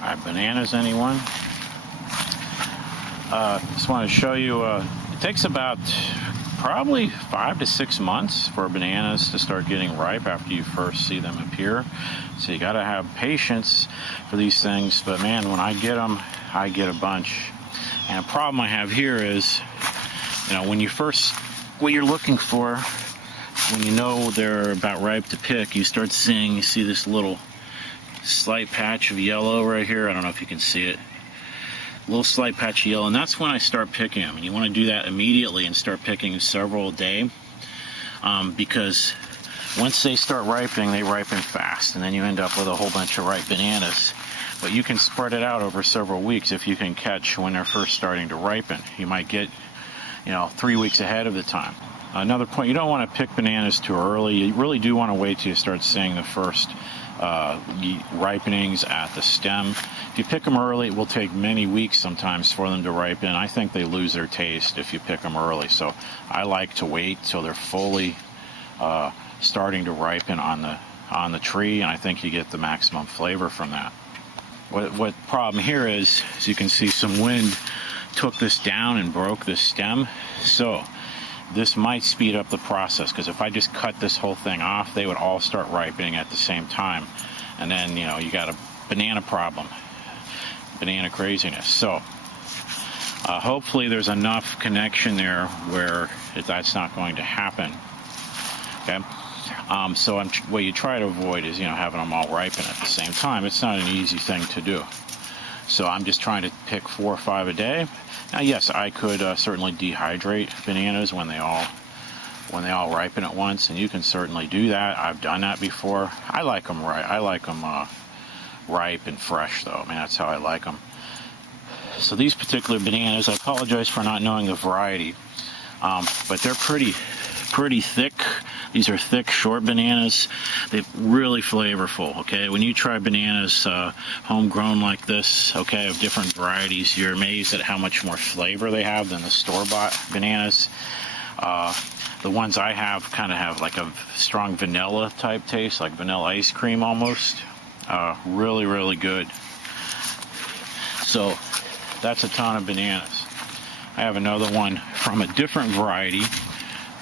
Alright, bananas, anyone? Just want to show you, it takes about probably 5 to 6 months for bananas to start getting ripe after you first see them appear. So you got to have patience for these things, but man, when I get them, I get a bunch. And a problem I have here is, when you first, what you're looking for, when you know they're about ripe to pick, you start seeing, you see this little slight patch of yellow right here. I don't know if you can see it. Little slight patch of yellow, and that's when I start picking them. And you want to do that immediately and start picking several a day, because once they start ripening, they ripen fast, and then you end up with a whole bunch of ripe bananas. But you can spread it out over several weeks if you can catch when they're first starting to ripen. You might get 3 weeks ahead of the time. Another point, you don't want to pick bananas too early. You really do want to wait till you start seeing the first ripenings at the stem. If you pick them early, it will take many weeks sometimes for them to ripen. I think they lose their taste if you pick them early. So I like to wait till they're fully starting to ripen on the tree, and I think you get the maximum flavor from that. What problem here is, as you can see, some wind took this down and broke this stem. So this might speed up the process, because if I just cut this whole thing off, they would all start ripening at the same time. And then, you got a banana problem, banana craziness. So hopefully there's enough connection there where that's not going to happen. Okay. So what you try to avoid is, having them all ripen at the same time. It's not an easy thing to do. So I'm just trying to pick 4 or 5 a day. Now, yes, I could certainly dehydrate bananas when they all ripen at once, and you can certainly do that. I've done that before. I like them ripe and fresh, though. I mean, that's how I like them. So these particular bananas, I apologize for not knowing the variety, but they're pretty thick. These are thick, short bananas. They're really flavorful, okay? When you try bananas homegrown like this, okay, of different varieties, you're amazed at how much more flavor they have than the store-bought bananas. The ones I have kind of have like a strong vanilla type taste, like vanilla ice cream almost. Really, really good. So that's a ton of bananas. I have another one from a different variety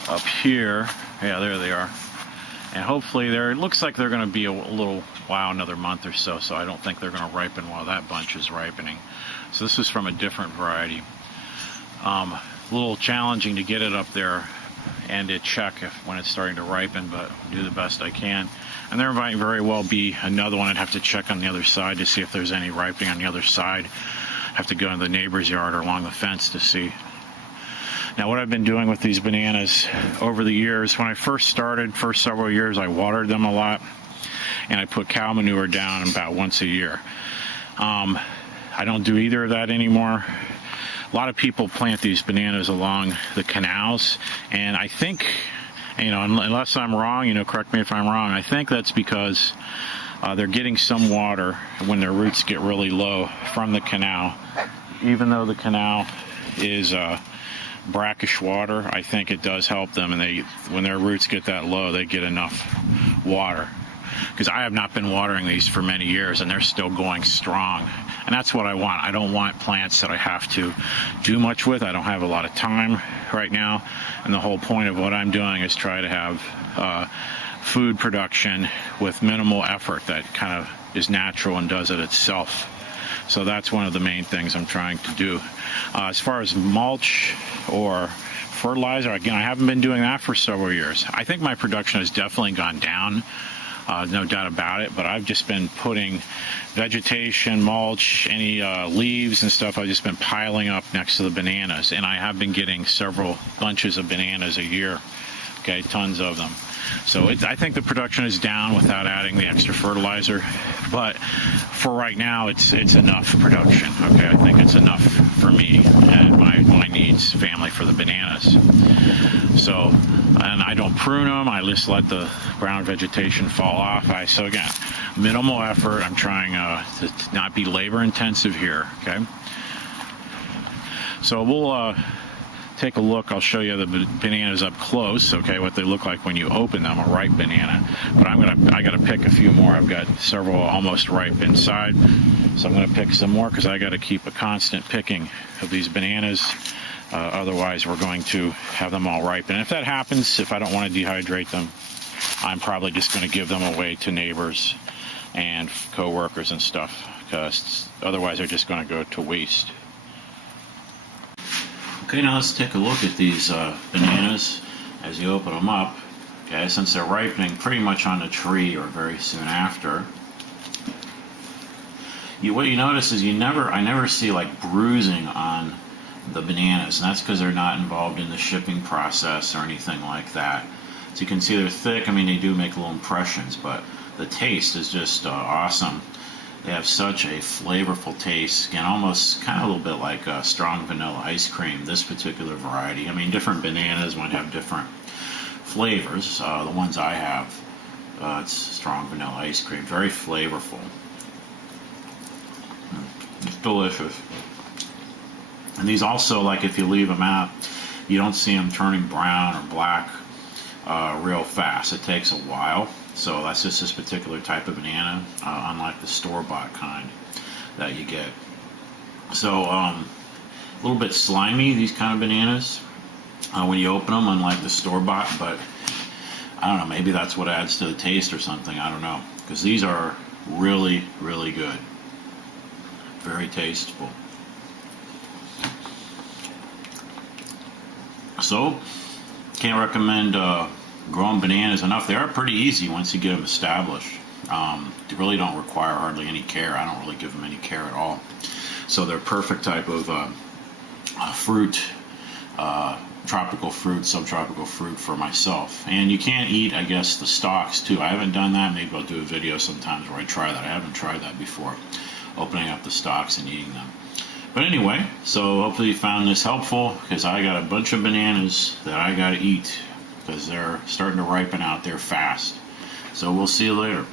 up here. Yeah, there they are. And hopefully it looks like they're going to be a little while, another month or so, so I don't think they're going to ripen while that bunch is ripening. So this is from a different variety. A little challenging to get it up there and to check when it's starting to ripen, but do the best I can. And there might very well be another one. I'd have to check on the other side to see if there's any ripening on the other side. Have to go in the neighbor's yard or along the fence to see. Now, what I've been doing with these bananas over the years, when I first started, first several years, I watered them a lot, and I put cow manure down about once a year. I don't do either of that anymore. A lot of people plant these bananas along the canals, and I think, unless I'm wrong, correct me if I'm wrong, I think that's because they're getting some water when their roots get really low from the canal. Even though the canal is brackish water, I think it does help them, and when their roots get that low, they get enough water. Because I have not been watering these for many years, and they're still going strong, and that's what I want. I don't want plants that I have to do much with. I don't have a lot of time right now, and the whole point of what I'm doing is try to have food production with minimal effort that kind of is natural and does it itself. So that's one of the main things I'm trying to do. As far as mulch or fertilizer, again, I haven't been doing that for several years. I think my production has definitely gone down, no doubt about it, but I've just been putting vegetation, mulch, any leaves and stuff, I've just been piling up next to the bananas, and I have been getting several bunches of bananas a year, okay, tons of them. So I think the production is down without adding the extra fertilizer, but for right now, it's enough production. Okay, I think it's enough for me and my needs, family, for the bananas. So, and I don't prune them. I just let the brown vegetation fall off. So again, minimal effort. I'm trying to not be labor intensive here. Okay. So we'll take a look. I'll show you the bananas up close, okay, what they look like when you open them, a ripe banana. But I gotta pick a few more. I've got several almost ripe inside, so I'm gonna pick some more because I gotta keep a constant picking of these bananas. Otherwise, we're going to have them all ripe. And if that happens, if I don't want to dehydrate them, I'm probably just going to give them away to neighbors and co-workers and stuff, because otherwise they're just going to go to waste. Okay, now let's take a look at these bananas as you open them up. Okay, since they're ripening pretty much on the tree or very soon after, what you notice is I never see like bruising on the bananas, and that's because they're not involved in the shipping process or anything like that. So you can see they're thick. I mean, they do make little impressions, but the taste is just awesome. They have such a flavorful taste, again, almost kind of a little bit like strong vanilla ice cream, this particular variety. I mean, different bananas might have different flavors. The ones I have, it's strong vanilla ice cream, very flavorful. It's delicious. And these also, like if you leave them out, you don't see them turning brown or black real fast. It takes a while. So that's just this particular type of banana, unlike the store-bought kind that you get. So a little bit slimy, these kind of bananas, when you open them, unlike the store-bought. But I don't know, maybe that's what adds to the taste or something. I don't know. Because these are really, really good. Very tasteful. So, can't recommend growing bananas enough. They are pretty easy once you get them established. They really don't require hardly any care. I don't really give them any care at all. So they're perfect type of fruit, tropical fruit, subtropical fruit for myself. And you can't eat, I guess, the stalks too. I haven't done that. Maybe I'll do a video sometimes where I try that. I haven't tried that before, opening up the stalks and eating them. But anyway, so hopefully you found this helpful, because I got a bunch of bananas that I got to eat because they're starting to ripen out there fast. So we'll see you later.